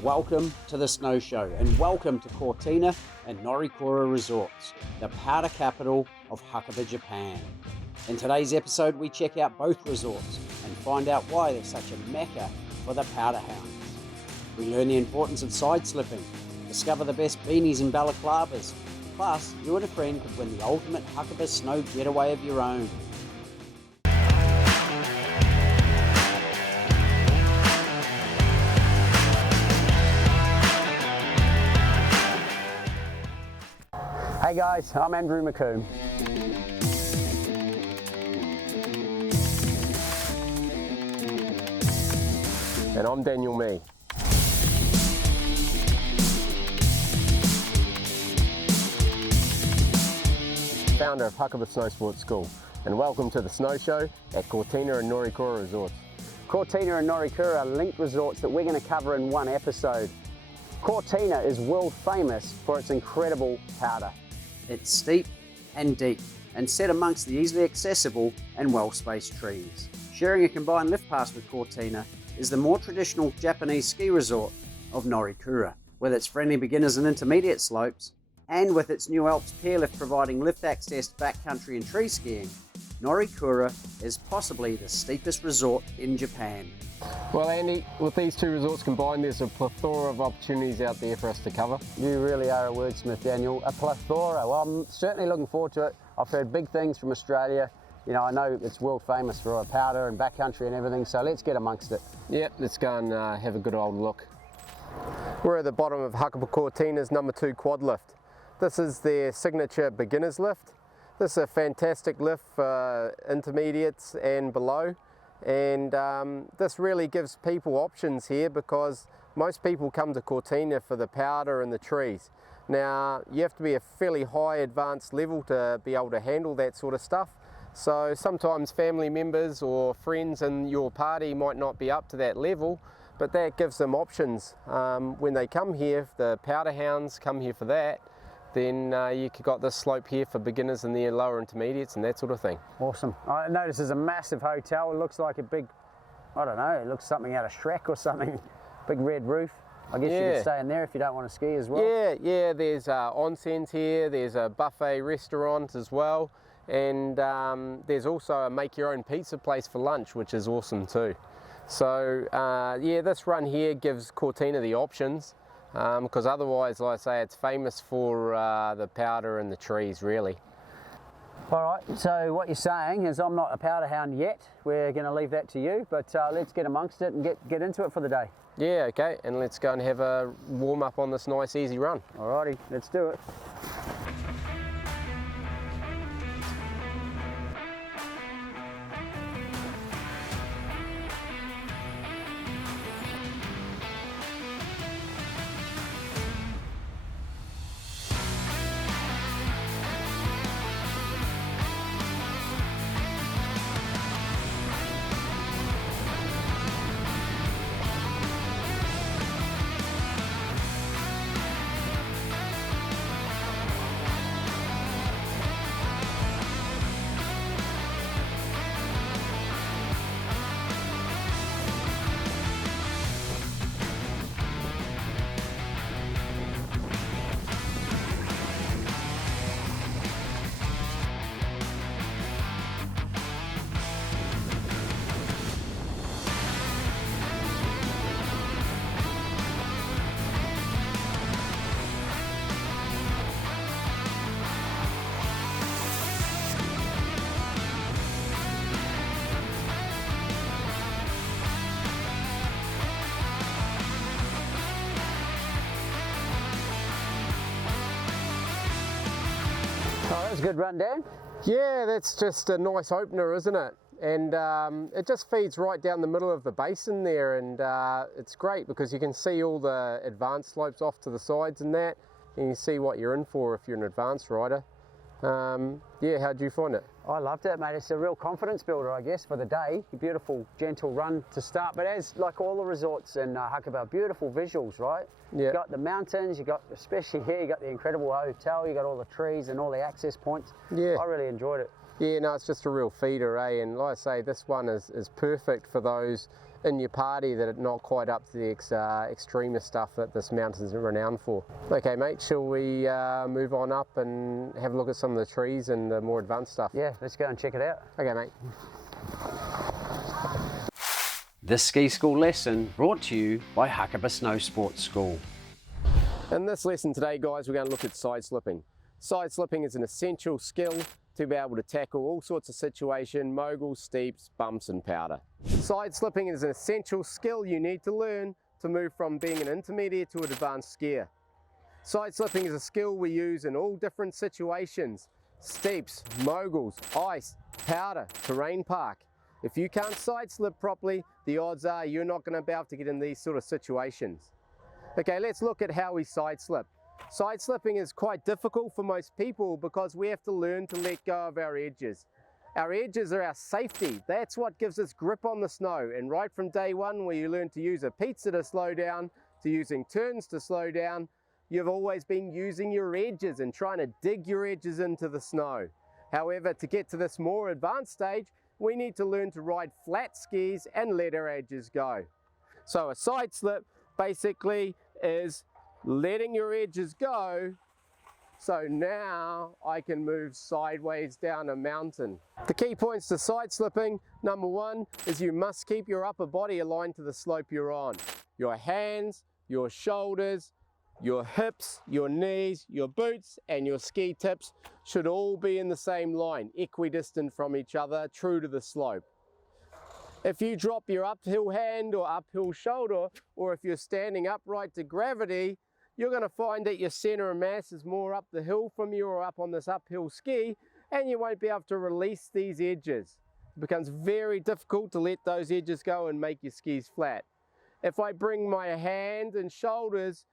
Welcome to the Snow Show and welcome to Cortina and Norikura Resorts, the powder capital of Hakuba, Japan. In today's episode, we check out both resorts and find out why they're such a mecca for the powder hounds. We learn the importance of side slipping, discover the best beanies and balaclavas, plus you and a friend could win the ultimate Hakuba snow getaway of your own. Hey guys, I'm Andrew McComb. And I'm Daniel Mee. Founder of Hakuba Snow Sports School, and welcome to the Snow Show at Cortina and Norikura Resorts. Cortina and Norikura are linked resorts that we're going to cover in one episode. Cortina is world famous for its incredible powder. It's steep and deep and set amongst the easily accessible and well-spaced trees. Sharing a combined lift pass with Cortina is the more traditional Japanese ski resort of Norikura, with its friendly beginners and intermediate slopes, and with its new Alps pier lift providing lift access to backcountry and tree skiing. Norikura is possibly the steepest resort in Japan. Well, Andy, with these two resorts combined, there's a plethora of opportunities out there for us to cover. You really are a wordsmith, Daniel. A plethora. Well, I'm certainly looking forward to it. I've heard big things from Australia. You know, I know it's world famous for our powder and backcountry and everything, so let's get amongst it. Yep, let's go and have a good old look. We're at the bottom of Hakuba Cortina's number 2 quad lift. This is their signature beginner's lift. This is a fantastic lift for intermediates and below. And this really gives people options here because most people come to Cortina for the powder and the trees. Now, you have to be a fairly high advanced level to be able to handle that sort of stuff. So sometimes family members or friends in your party might not be up to that level, but that gives them options. When they come here, the powder hounds come here for that, then you've got this slope here for beginners and the lower intermediates and that sort of thing. Awesome. I notice there's a massive hotel. It looks like a big, I don't know, it looks something out of Shrek or something. Big red roof. I guess you can stay in there if you don't want to ski as well. Yeah, there's onsens here, there's a buffet restaurant as well, and there's also a make your own pizza place for lunch, which is awesome too. So yeah, this run here gives Cortina the options. Because otherwise, like I say, it's famous for the powder and the trees, really. All right, so what you're saying is I'm not a powder hound yet. We're going to leave that to you, but let's get amongst it and get into it for the day. Yeah, okay, and let's go and have a warm up on this nice easy run. All righty, let's do it. Oh, that was a good run, Dan. Yeah, that's just a nice opener, isn't it? And it just feeds right down the middle of the basin there, and it's great because you can see all the advanced slopes off to the sides and that, and you see what you're in for if you're an advanced rider. Yeah, how'd you find it? I loved it, mate. It's a real confidence builder, I guess, for the day. A beautiful, gentle run to start. But as like all the resorts in Hakuba, beautiful visuals, right? Yeah. You got the mountains, you got, especially here, you got the incredible hotel, you got all the trees and all the access points. Yeah. I really enjoyed it. Yeah, no, it's just a real feeder, eh? And like I say, this one is perfect for those in your party that are not quite up to the extremist stuff that this mountain's renowned for. Okay mate, shall we move on up and have a look at some of the trees and the more advanced stuff? Yeah, let's go and check it out. Okay mate. This ski school lesson brought to you by Hakuba Snow Sports School. In this lesson today guys, we're going to look at side slipping. Side slipping is an essential skill to be able to tackle all sorts of situations, moguls, steeps, bumps and powder. Side slipping is an essential skill you need to learn to move from being an intermediate to an advanced skier. Side slipping is a skill we use in all different situations: steeps, moguls, ice, powder, terrain park. If you can't side slip properly, the odds are you're not going to be able to get in these sort of situations. Okay, let's look at how we side slip. Side slipping is quite difficult for most people because we have to learn to let go of our edges. Our edges are our safety. That's what gives us grip on the snow. And right from day one, where you learn to use a pizza to slow down, to using turns to slow down, you've always been using your edges and trying to dig your edges into the snow. However, to get to this more advanced stage, we need to learn to ride flat skis and let our edges go. So a side slip basically is letting your edges go, so now I can move sideways down a mountain. The key points to side slipping: number one is you must keep your upper body aligned to the slope you're on. Your hands, your shoulders, your hips, your knees, your boots and your ski tips should all be in the same line, equidistant from each other, true to the slope. If you drop your uphill hand or uphill shoulder, or if you're standing upright to gravity, you're going to find that your center of mass is more up the hill from you or up on this uphill ski, and you won't be able to release these edges. It becomes very difficult to let those edges go and make your skis flat. If I bring my hand and shoulders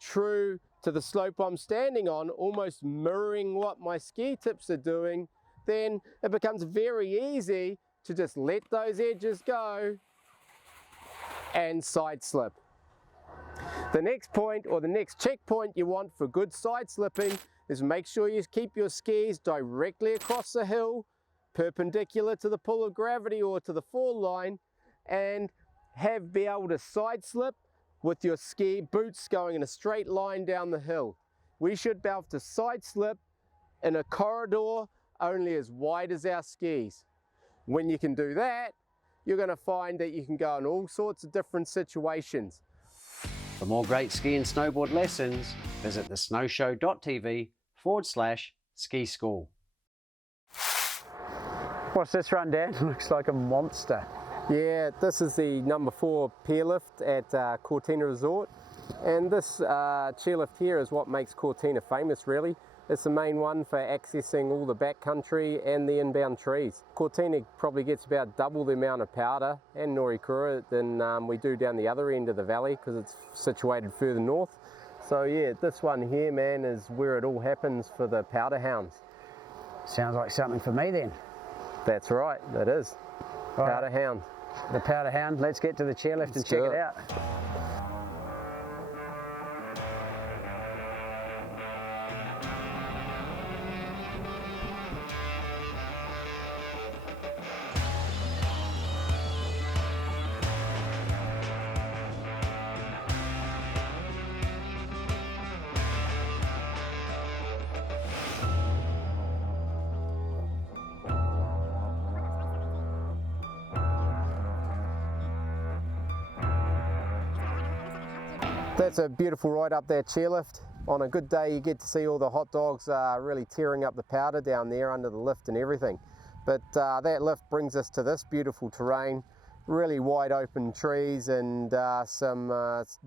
true to the slope I'm standing on, almost mirroring what my ski tips are doing, then it becomes very easy to just let those edges go and side slip. The next point, or the next checkpoint you want for good side slipping, is make sure you keep your skis directly across the hill, perpendicular to the pull of gravity or to the fall line, and be able to side slip with your ski boots going in a straight line down the hill. We should be able to side slip in a corridor only as wide as our skis. When you can do that, you're going to find that you can go in all sorts of different situations. For more great ski and snowboard lessons, visit thesnowshow.tv/ski school. What's this run, Dan? Looks like a monster. Yeah, this is the number 4 chairlift at Cortina Resort, and this chairlift here is what makes Cortina famous really. It's the main one for accessing all the backcountry and the inbound trees. Cortina probably gets about double the amount of powder and Norikura than we do down the other end of the valley because it's situated further north. So yeah, this one here, man, is where it all happens for the powder hounds. Sounds like something for me then. That's right, that is. Powder hound. The powder hound. Let's get to the chairlift and check it out. That's a beautiful ride up that chairlift. On a good day you get to see all the hot dogs really tearing up the powder down there under the lift and everything. But that lift brings us to this beautiful terrain, really wide open trees and some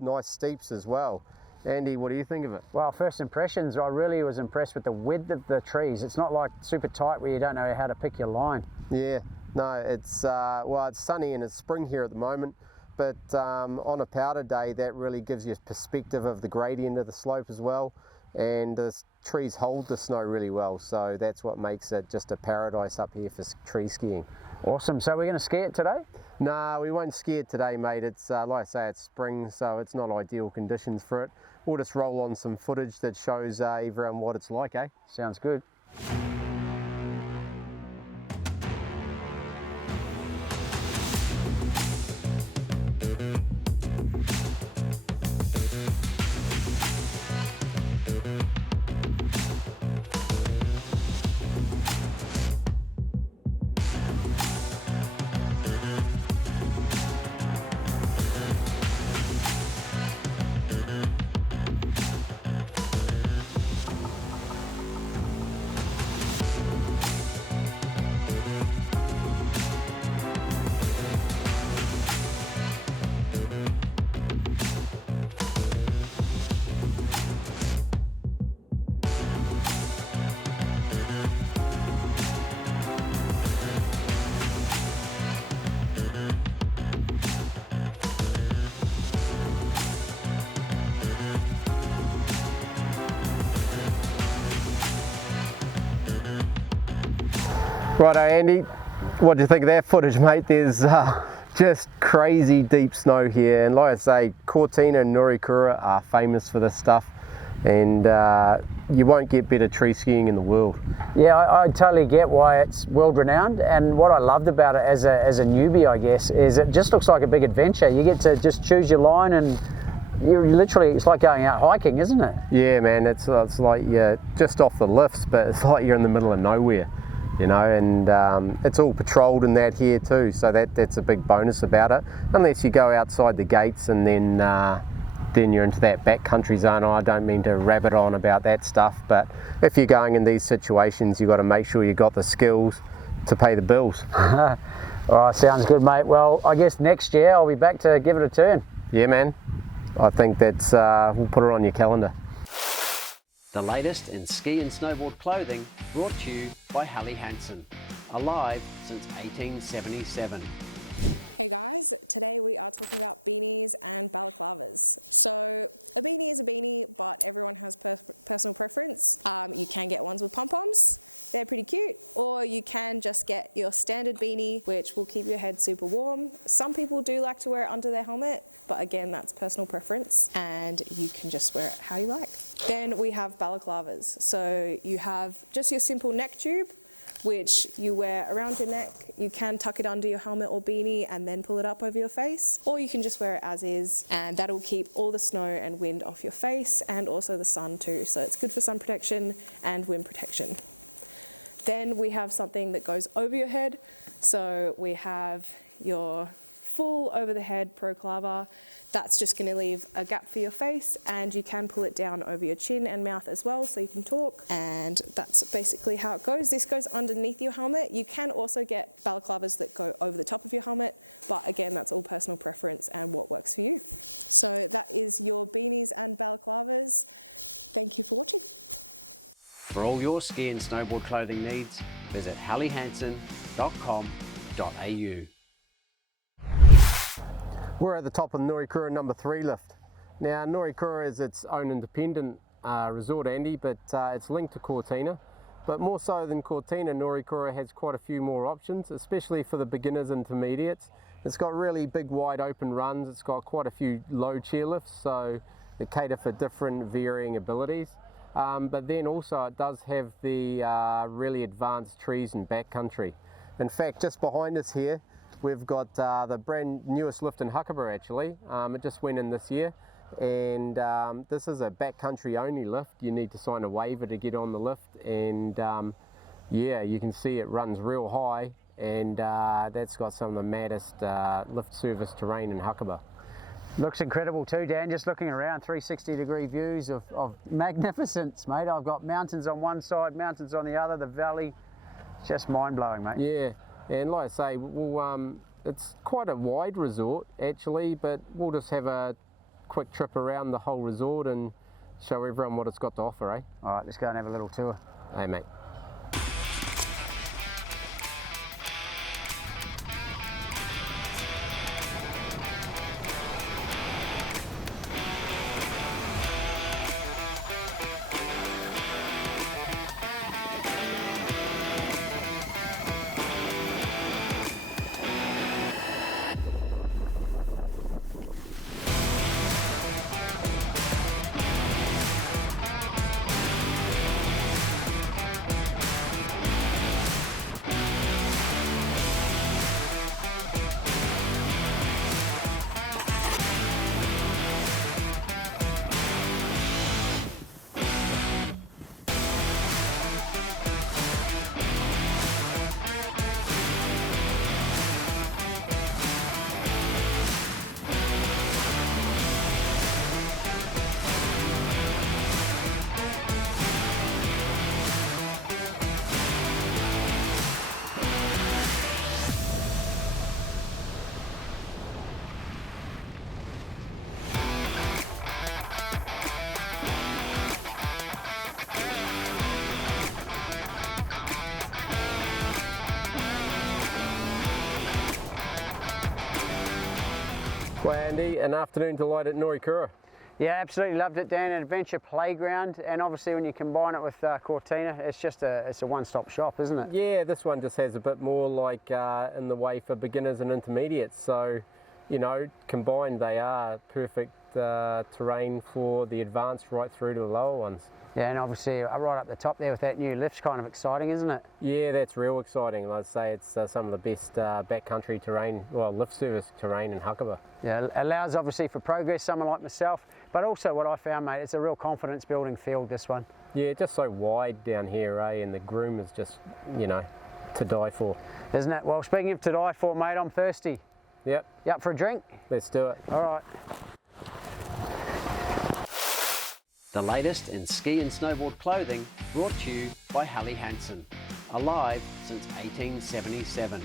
nice steeps as well. Andy, what do you think of it? Well, first impressions, I really was impressed with the width of the trees. It's not like super tight where you don't know how to pick your line. Yeah, no, it's well, it's sunny and it's spring here at the moment, but on a powder day that really gives you a perspective of the gradient of the slope as well, and the trees hold the snow really well, so that's what makes it just a paradise up here for tree skiing. Awesome. So we're going to ski it today? No, we won't ski it today, mate. It's like I say, it's spring, so it's not ideal conditions for it. We'll just roll on some footage that shows everyone what it's like, eh? Sounds good. Righto, Andy, what do you think of that footage, mate? There's just crazy deep snow here, and like I say, Cortina and Norikura are famous for this stuff, and you won't get better tree skiing in the world. Yeah, I totally get why it's world renowned, and what I loved about it as a newbie, I guess, is it just looks like a big adventure. You get to just choose your line, and you're literally, it's like going out hiking, isn't it? Yeah, man, it's like you're just off the lifts, but it's like you're in the middle of nowhere, you know, and it's all patrolled and that here too, so that's a big bonus about it, unless you go outside the gates and then you're into that backcountry zone. I don't mean to rabbit on about that stuff, but if you're going in these situations, you've got to make sure you've got the skills to pay the bills. All right, sounds good, mate. Well, I guess next year I'll be back to give it a turn. Yeah, man. I think that's, we'll put it on your calendar. The latest in ski and snowboard clothing brought to you by Helly Hansen, alive since 1877. For all your ski and snowboard clothing needs, visit hellyhansen.com.au. We're at the top of Norikura number 3 lift. Now, Norikura is its own independent resort, Andy, but it's linked to Cortina. But more so than Cortina, Norikura has quite a few more options, especially for the beginners and intermediates. It's got really big, wide open runs. It's got quite a few low chairlifts, so they cater for different varying abilities. But then also it does have the really advanced trees and backcountry. In fact, just behind us here, we've got the brand newest lift in Hakuba actually. It just went in this year, and this is a backcountry only lift. You need to sign a waiver to get on the lift, and yeah, you can see it runs real high, and that's got some of the maddest lift service terrain in Hakuba. Looks incredible too, Dan, just looking around, 360-degree views of magnificence, mate. I've got mountains on one side, mountains on the other, the valley. It's just mind-blowing, mate. Yeah, and like I say, it's quite a wide resort actually, but we'll just have a quick trip around the whole resort and show everyone what it's got to offer, eh? All right, let's go and have a little tour. Hey, mate. Well, Andy, an afternoon delight at Norikura. Yeah, absolutely loved it, Dan. An adventure playground, and obviously when you combine it with Cortina, it's a one-stop shop, isn't it? Yeah, this one just has a bit more like in the way for beginners and intermediates. So, you know, combined they are perfect terrain for the advanced right through to the lower ones. Yeah, and obviously right up the top there with that new lift's kind of exciting, isn't it? Yeah, that's real exciting. I'd say it's some of the best backcountry terrain, well, lift service terrain in Hakuba. Yeah, it allows obviously for progress, someone like myself, but also what I found, mate, it's a real confidence building field, this one. Yeah, just so wide down here, eh? And the groom is just, you know, to die for. Isn't it? Well, speaking of to die for, mate, I'm thirsty. Yep. You up for a drink? Let's do it. All right. The latest in ski and snowboard clothing brought to you by Helly Hansen, alive since 1877.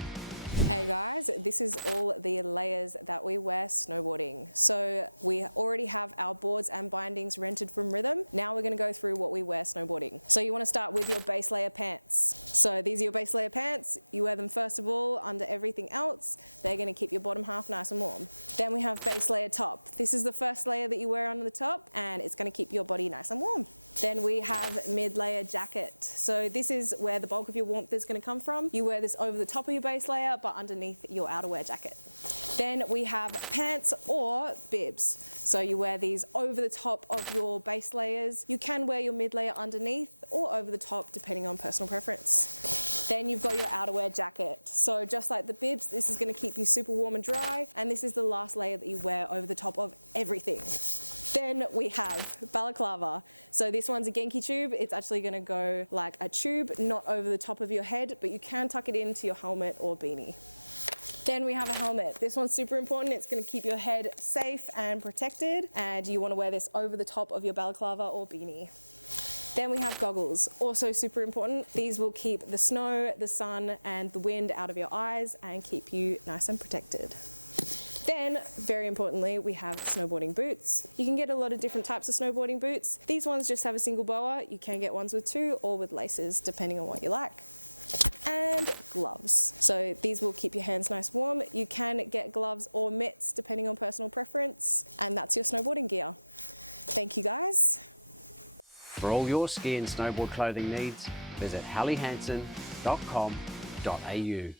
For all your ski and snowboard clothing needs, visit hellyhansen.com.au.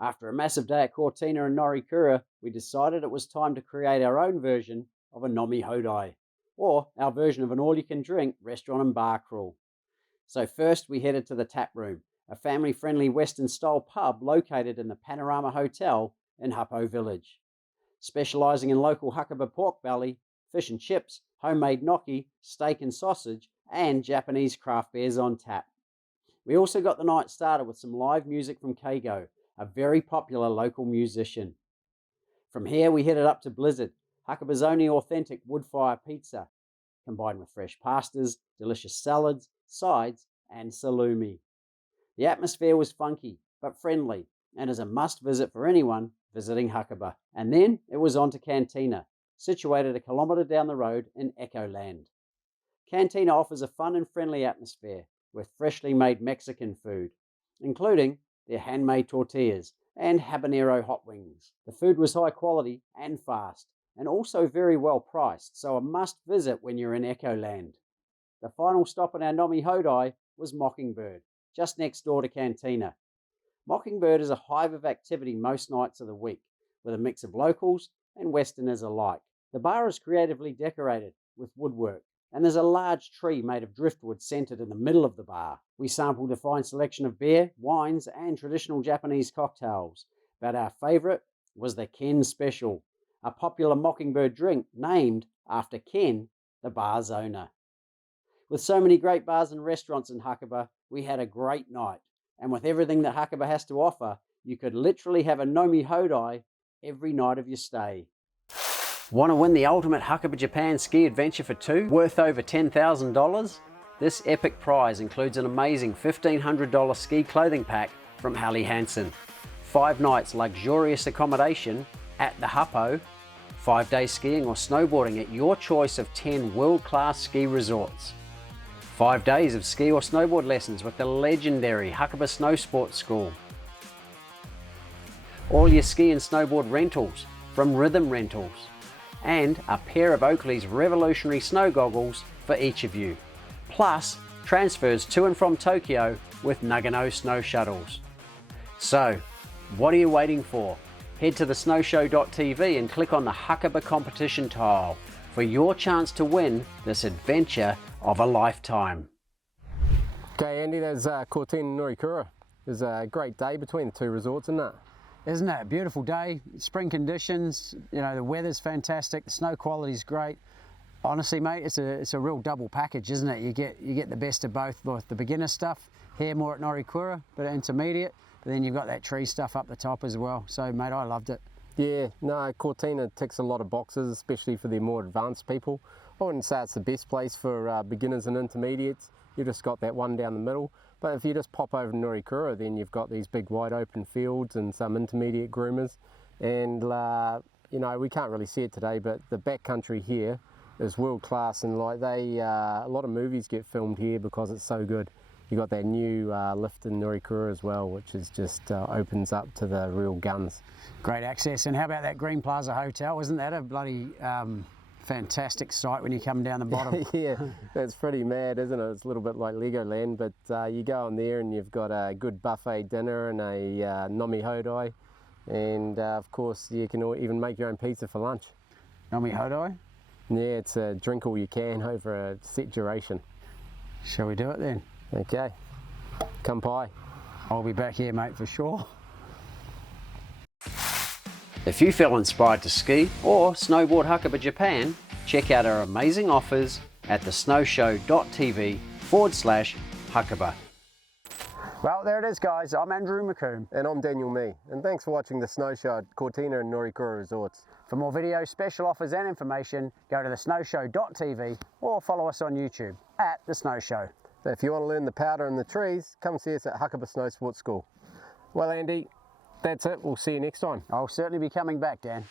After a massive day at Cortina and Norikura, we decided it was time to create our own version of a Nomi Hodai, or our version of an all-you-can-drink restaurant and bar crawl. So first we headed to the Tap Room, a family-friendly Western-style pub located in the Panorama Hotel in Huppo Village. Specialising in local Hakuba pork belly, fish and chips, homemade gnocchi, steak and sausage, and Japanese craft beers on tap. We also got the night started with some live music from Keigo, a very popular local musician. From here we headed up to Blizzard, Hakuba's only authentic wood-fire pizza, combined with fresh pastas, delicious salads, sides, and salumi. The atmosphere was funky, but friendly, and is a must-visit for anyone visiting Hakuba. And then it was on to Cantina, situated a kilometre down the road in Ecoland. Cantina offers a fun and friendly atmosphere with freshly made Mexican food, including their handmade tortillas and habanero hot wings. The food was high quality and fast, and also very well priced, so a must visit when you're in Ecoland. The final stop on our Nomi Hodai was Mockingbird, just next door to Cantina. Mockingbird is a hive of activity most nights of the week, with a mix of locals and Westerners alike. The bar is creatively decorated with woodwork, and there's a large tree made of driftwood centered in the middle of the bar. We sampled a fine selection of beer, wines, and traditional Japanese cocktails, but our favorite was the Ken Special, a popular Mockingbird drink named after Ken, the bar's owner. With so many great bars and restaurants in Hakuba, we had a great night, and with everything that Hakuba has to offer, you could literally have a Nomi Hodai every night of your stay. Want to win the ultimate Hakuba Japan ski adventure for two, worth over $10,000? This epic prize includes an amazing $1,500 ski clothing pack from Helly Hansen, 5 nights luxurious accommodation at the Huppo, 5 days skiing or snowboarding at your choice of 10 world-class ski resorts, 5 days of ski or snowboard lessons with the legendary Hakuba Snow Sports School, all your ski and snowboard rentals from Rhythm Rentals, and a pair of Oakley's revolutionary snow goggles for each of you. Plus, transfers to and from Tokyo with Nagano snow shuttles. So, what are you waiting for? Head to thesnowshow.tv and click on the Hakuba competition tile for your chance to win this adventure of a lifetime. Okay, Andy, there's Cortina and Norikura. There's a great day between the two resorts, isn't it? Isn't it? Beautiful day, spring conditions, you know, the weather's fantastic, the snow quality's great. Honestly, mate, it's a real double package, isn't it? You get the best of both, the beginner stuff, here more at Norikura, but intermediate, but then you've got that tree stuff up the top as well. So, mate, I loved it. Yeah, no, Cortina ticks a lot of boxes, especially for the more advanced people. I wouldn't say it's the best place for beginners and intermediates. You've just got that one down the middle. But if you just pop over to Norikura, then you've got these big wide open fields and some intermediate groomers. And, you know, we can't really see it today, but the backcountry here is world class, and like a lot of movies get filmed here because it's so good. You got that new lift in Norikura as well, which is just opens up to the real guns. Great access. And how about that Green Plaza Hotel? Isn't that a bloody fantastic sight when you come down the bottom? Yeah, it's pretty mad, isn't it? It's a little bit like Legoland, but you go on there and you've got a good buffet dinner and a nomi hodai, and of course you can even make your own pizza for lunch. Nomi hodai? Yeah, it's a drink all you can over a set duration. Shall we do it then? Okay, come pie. I'll be back here, mate, for sure. If you feel inspired to ski or snowboard Hakuba Japan, check out our amazing offers at thesnowshow.tv/Hakuba. Well, there it is, guys. I'm Andrew McComb. And I'm Daniel Mee. And thanks for watching the Snow Show at Cortina and Norikura Resorts. For more videos, special offers and information, go to thesnowshow.tv or follow us on YouTube at The Snow Show. If you want to learn the powder and the trees, come see us at Hakuba Snow Sports School. Well, Andy, that's it. We'll see you next time. I'll certainly be coming back, Dan.